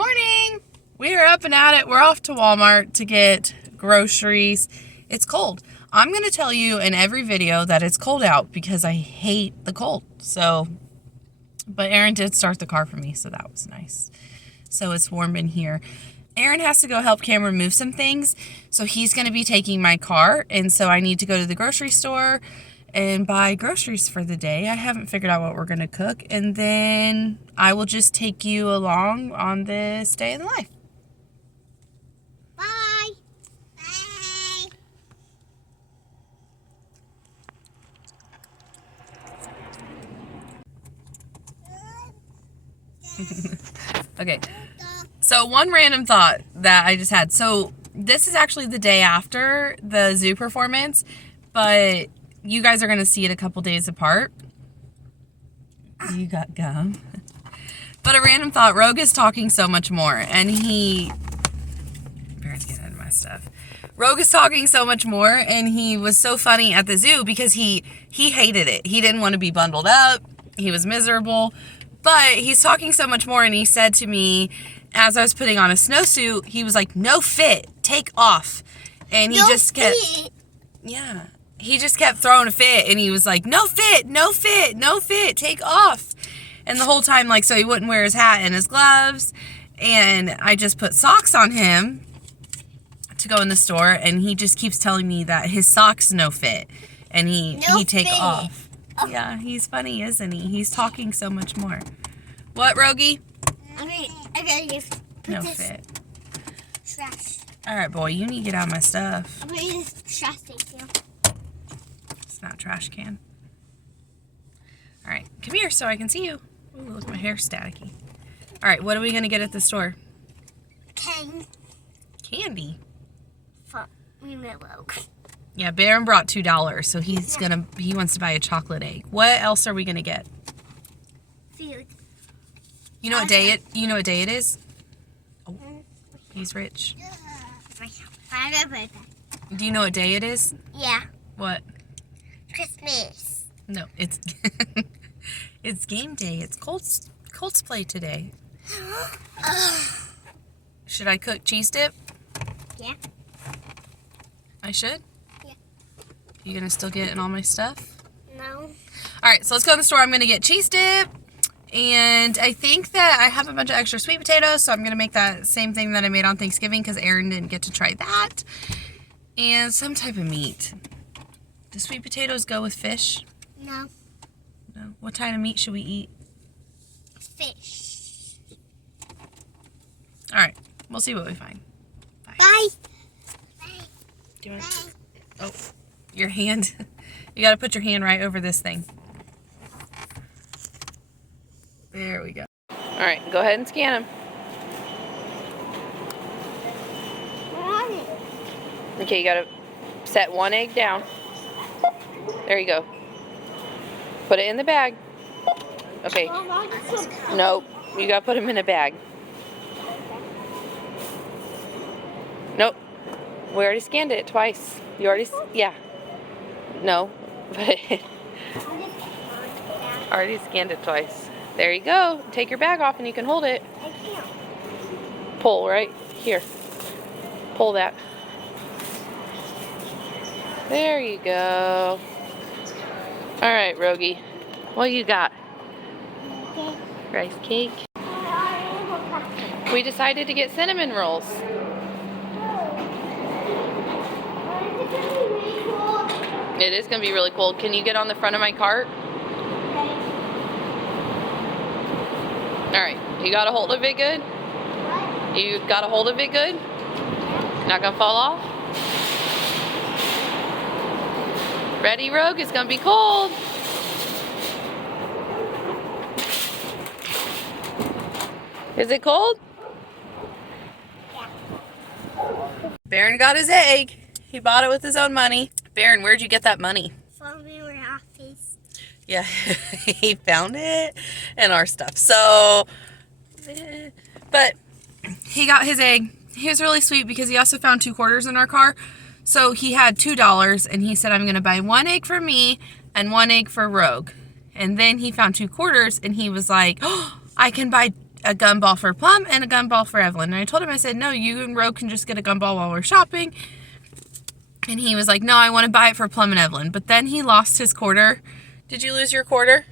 Morning! We are up and at it. We're off to Walmart to get groceries. It's cold. I'm going to tell you in every video that it's cold out because I hate the cold. But Aaron did start the car for me, so that was nice. So it's warm in here. Aaron has to go help Cameron move some things, so he's going to be taking my car, and so I need to go to the grocery store and buy groceries for the day. I haven't figured out what we're going to cook, and then I will just take you along on this day in the life. Bye. Bye. Okay, so one random thought that I just had. So this is actually the day after the zoo performance, but you guys are going to see it a couple days apart. You got gum. But a random thought, Rogue is talking so much more, and Parents getting into my stuff. Rogue is talking so much more, and he was so funny at the zoo because he hated it. He didn't want to be bundled up. He was miserable. But he's talking so much more, and he said to me, as I was putting on a snowsuit, he was like, "No fit, take off." And he just kept, yeah, he just kept throwing a fit, and he was like, "No fit, no fit, no fit, take off." And the whole time, like, so he wouldn't wear his hat and his gloves, and I just put socks on him to go in the store, and he just keeps telling me that his socks no fit, and he take off. Yeah, he's funny, isn't he? He's talking so much more. What, Rogie? I gotta just put No this fit. trash. All right, boy, you need to get out of my stuff. I'm gonna use this trash thing here. It's not a trash can. All right, come here so I can see you. Ooh, look, my hair's staticky. All right, what are we gonna get at the store? Candy. For me, Rogue. Yeah, Baron brought $2, so he wants to buy a chocolate egg. What else are we gonna get? Food. You know what day it is? Oh, he's rich. My birthday. Do you know what day it is? Yeah. What? Christmas. No, it's it's game day. It's Colts play today. Should I cook cheese dip? Yeah. I should? Yeah. You gonna still get in all my stuff? No. Alright, so let's go to the store. I'm gonna get cheese dip. And I think that I have a bunch of extra sweet potatoes, so I'm gonna make that same thing that I made on Thanksgiving because Aaron didn't get to try that. And some type of meat. Do sweet potatoes go with fish? No. No. What kind of meat should we eat? Fish. Alright, we'll see what we find. Bye. Bye. Do you want Oh, your hand. You gotta put your hand right over this thing. There we go. Alright, go ahead and scan them. Okay, you gotta set one egg down. There you go. Put it in the bag. Okay. Nope, you gotta put them in a bag. Nope. We already scanned it twice. You already, yeah. No, but already scanned it twice. There you go. Take your bag off and you can hold it. I can't. Pull right here. Pull that. There you go. All right, Rogie. What you got? Okay. Rice cake. We decided to get cinnamon rolls. It is going to be really cold. Can you get on the front of my cart? Alright, you got a hold of it good? You got a hold of it good? Not going to fall off? Ready, Rogue? It's going to be cold. Is it cold? Yeah. Baron got his egg. He bought it with his own money. Baron, where'd you get that money? From your office. Yeah, he found it and our stuff. So, but he got his egg. He was really sweet because he also found 2 quarters in our car. So he had $2 and he said, "I'm going to buy 1 egg for me and 1 egg for Rogue." And then he found 2 quarters and he was like, "Oh, I can buy a gumball for Plum and a gumball for Evelyn. And I told him, I said, no, you and Ro can just get a gumball while we're shopping. And he was like, no, I want to buy it for Plum and Evelyn. But then he lost his quarter. Did you lose your quarter?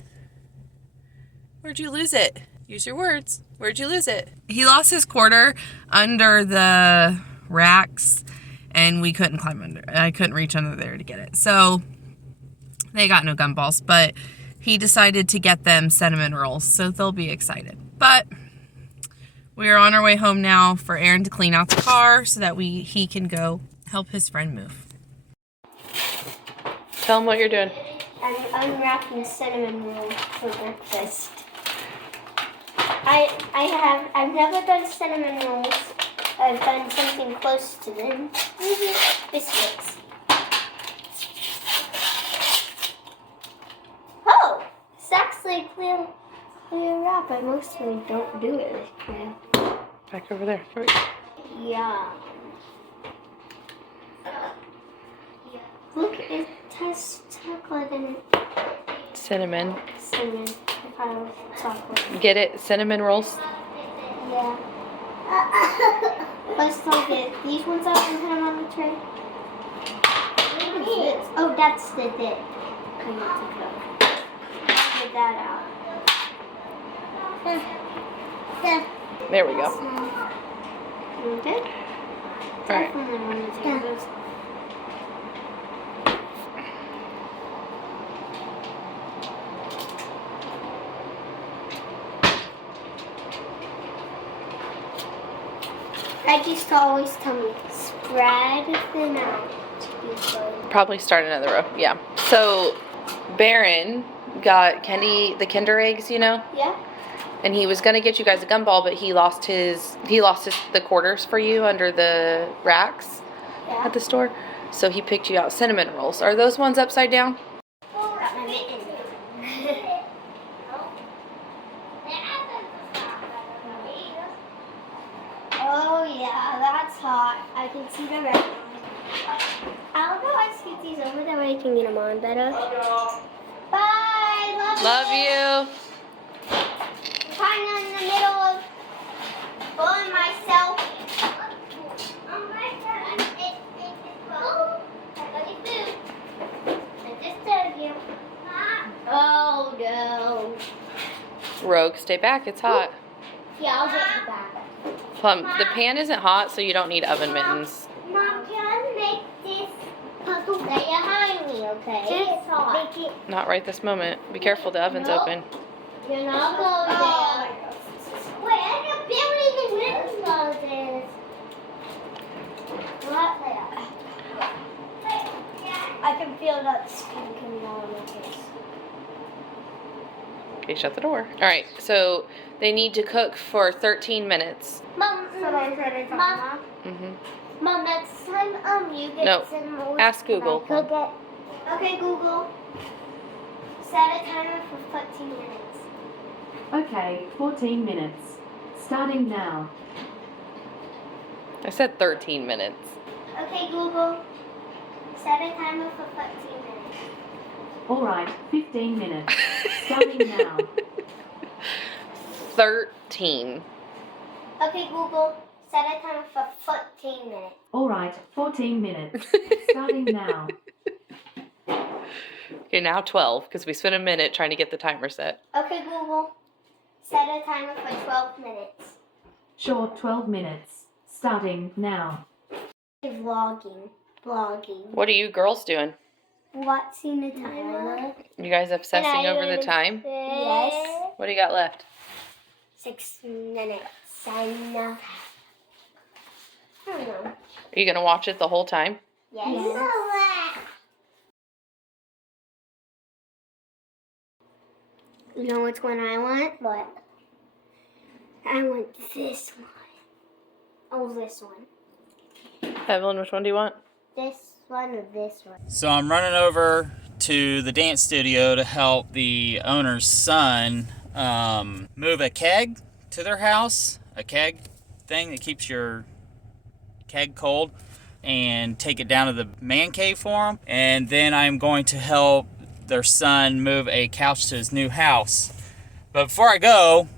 Where'd you lose it? Use your words. Where'd you lose it? He lost his quarter under the racks, and we couldn't climb under. I couldn't reach under there to get it. So they got no gumballs, but he decided to get them cinnamon rolls, so they'll be excited. But we are on our way home now for Aaron to clean out the car so that he can go help his friend move. Tell him what you're doing. I'm unwrapping cinnamon rolls for breakfast. I've never done cinnamon rolls. I've done something close to them. Biscuits. Oh, it's actually clear wrap. I mostly don't do it this way. Back over there. Yeah. Look, it has chocolate in it. Cinnamon. Cinnamon. I thought it was chocolate. Get it? Cinnamon rolls? Yeah. Let's not get these ones out and put them on the tray. What is this? Oh, that's the dip. I need to cook. I'll get that out. There we go. Okay. All right. Definitely want to take those. I just always tell me, spread them out. Probably start another row. Yeah. So Barron got Kenny the Kinder eggs, you know? Yeah. And he was gonna get you guys a gumball, but he lost the quarters for you under the racks at the store. So he picked you out cinnamon rolls. Are those ones upside down? Got my mitten. Oh yeah, that's hot. I can see the red. I'll go and scoot these over that way I can get them on better. Bye. Love you. Kind of in the middle of blowing myself. Oh no. Rogue, stay back. It's hot. Yeah, I'll get you back. Plum, the pan isn't hot, so you don't need oven mittens. Mom, can I make this puzzle stay behind me, okay? It's hot. Make it. Not right this moment. Be careful, the oven's open. You're not going there. Wait, I can barely even realize this. What? I can feel that skin coming out of my face. Okay, shut the door. All right, so they need to cook for 13 minutes. Mom, Mom, Mom, next time you get No, some more. ask Google. Okay, Google. Set a timer for 14 minutes. Okay, 14 minutes. Starting now. I said 13 minutes. Okay, Google. Set a timer for 14 minutes. Alright, 15 minutes. Starting now. 13. Okay, Google. Set a timer for 14 minutes. Alright, 14 minutes. Starting now. Okay, now 12, because we spent a minute trying to get the timer set. Okay, Google. Set a timer for 12 minutes. Short 12 minutes. Starting now. Vlogging. What are you girls doing? Watching the timer. You guys obsessing over the time? Yes. What do you got left? 6 minutes. And I don't know. Are you going to watch it the whole time? Yes. You know which one I want? What? I want this one. Oh, this one. Evelyn, which one do you want? This one or this one? So I'm running over to the dance studio to help the owner's son move a keg to their house, a keg thing that keeps your keg cold, and take it down to the man cave for them. And then I'm going to help their son move a couch to his new house. But before I go,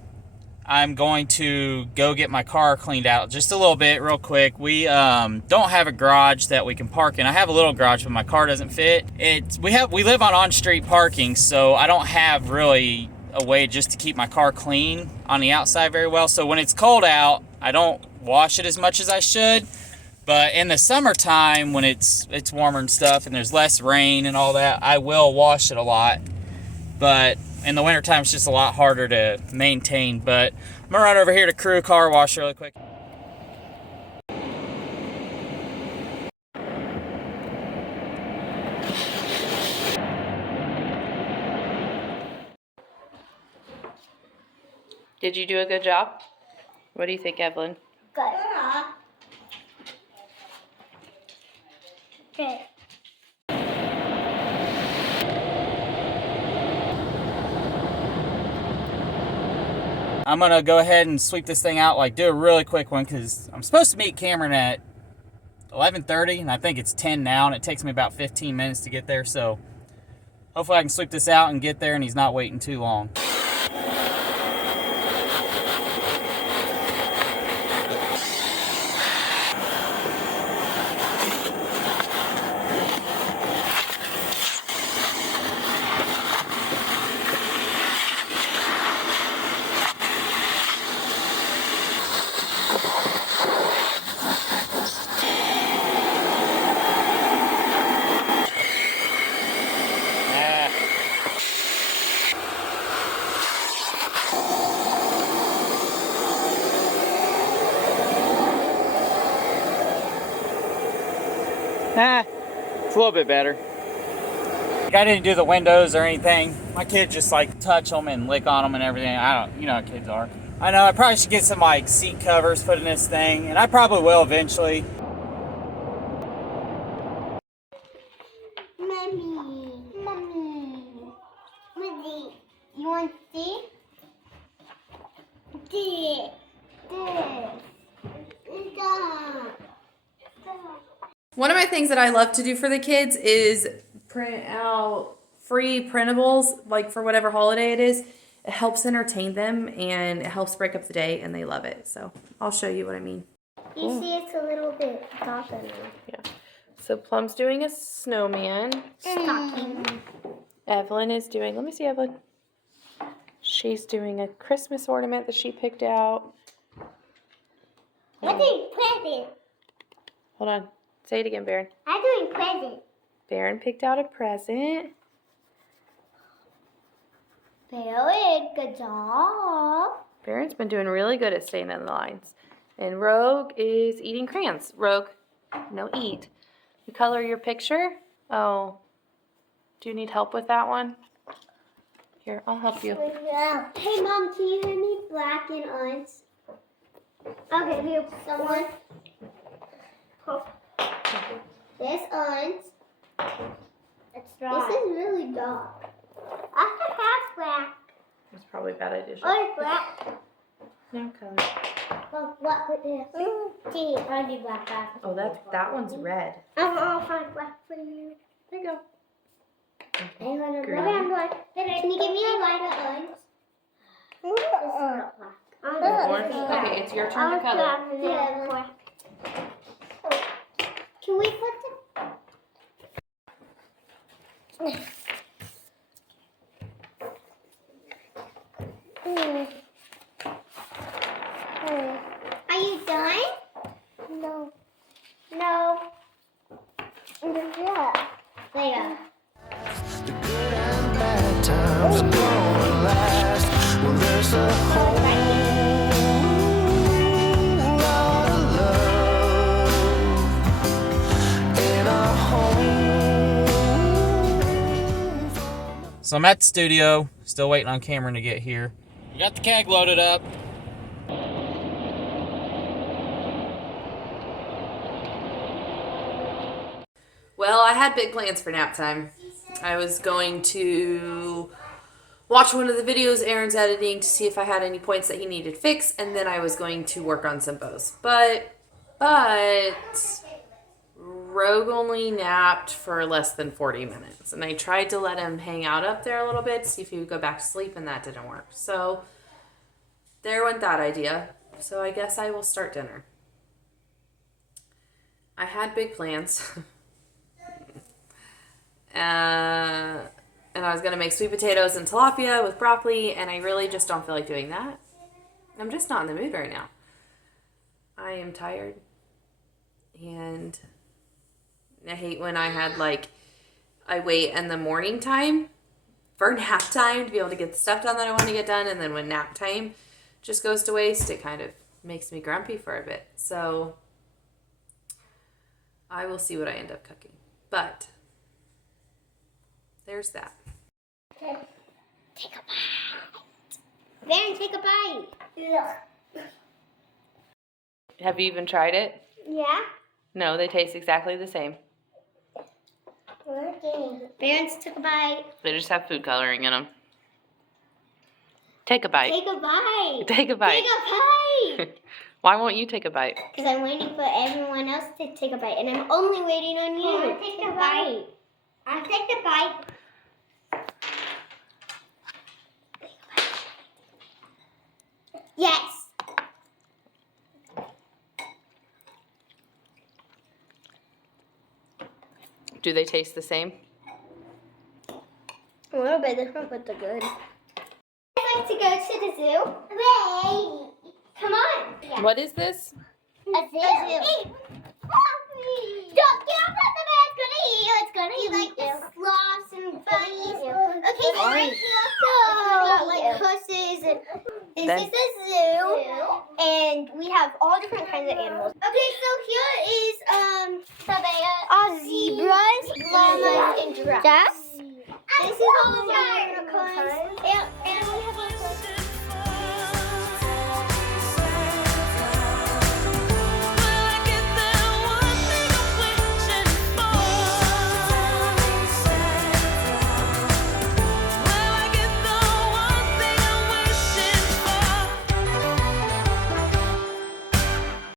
I'm going to go get my car cleaned out just a little bit real quick. We don't have a garage that we can park in. I have a little garage, but my car doesn't fit. We live on street parking, so I don't have really a way just to keep my car clean on the outside very well. So when it's cold out, I don't wash it as much as I should. But in the summertime, when it's warmer and stuff, and there's less rain and all that, I will wash it a lot. But in the wintertime, it's just a lot harder to maintain. But I'm gonna run over here to Crew Car Wash really quick. Did you do a good job? What do you think, Evelyn? Good. Okay. I'm gonna go ahead and sweep this thing out, like do a really quick one, because I'm supposed to meet Cameron at 11:30, and I think it's 10 now, and it takes me about 15 minutes to get there, so hopefully I can sweep this out and get there and he's not waiting too long. It's a little bit better. I didn't do the windows or anything. My kids just like touch them and lick on them and everything. You know how kids are. I know I probably should get some like seat covers put in this thing, and I probably will eventually. Mommy, you want this? This. One of my things that I love to do for the kids is print out free printables, like for whatever holiday it is. It helps entertain them and it helps break up the day, and they love it. So I'll show you what I mean. You see it's a little bit darker now. Yeah. So Plum's doing a snowman. Stocking. Evelyn is doing, let me see Evelyn. She's doing a Christmas ornament that she picked out. I'm doing present. Hold on. Say it again, Baron. I'm doing present. Baron picked out a present. Very good job. Baron's been doing really good at staying in the lines. And Rogue is eating crayons. Rogue, no eat. You color your picture? Oh. Do you need help with that one? Here, I'll help you. Hey, Mom, can you hear me? Black and orange. Okay, here, someone. This orange. It's dry. This is really dark. I could have black. It's probably a bad idea. Or black. No color. Well, what would this? See, I do black. Oh, that one's red. I'll find black for you. There you go. Hang on, Green. can you give me a light of orange? This is not black. Orange? Okay, it's your turn to color. Yeah, black. Can we put Are you done? No. No. Yeah. There you go. The good and bad times are gonna last. Well, there's a whole lot of love in our home. So I'm at the studio, still waiting on Cameron to get here. We got the keg loaded up. Well, I had big plans for nap time. I was going to watch one of the videos Aaron's editing to see if I had any points that he needed fixed, and then I was going to work on some bows. But Rogue only napped for less than 40 minutes, and I tried to let him hang out up there a little bit to see if he would go back to sleep, and that didn't work. So there went that idea. So I guess I will start dinner. I had big plans. And I was going to make sweet potatoes and tilapia with broccoli, and I really just don't feel like doing that. I'm just not in the mood right now. I am tired. And I hate when I wait in the morning time for nap time to be able to get the stuff done that I want to get done, and then when nap time just goes to waste, it kind of makes me grumpy for a bit. So I will see what I end up cooking. But there's that. Take a bite. Baron, take a bite. Ugh. Have you even tried it? Yeah? No, they taste exactly the same. Baron's took a bite. They just have food coloring in them. Take a bite. Take a bite. Take a bite. Take a bite. Why won't you take a bite? Because I'm waiting for everyone else to take a bite, and I'm only waiting on you. Take a bite. I'll take the bite. Yes. Do they taste the same? A little bit different, but they're good. I'd like to go to the zoo. Ray, come on. Yeah. What is this? A zoo. Don't get up at the bed. It's gonna eat you. It's gonna eat like the sloths and bunnies. Okay, so right here, we got like pussies and this is the zoo, and we have all different kinds of animals. Okay, so here is our zebras, llamas, and giraffes. This is all of our unicorns and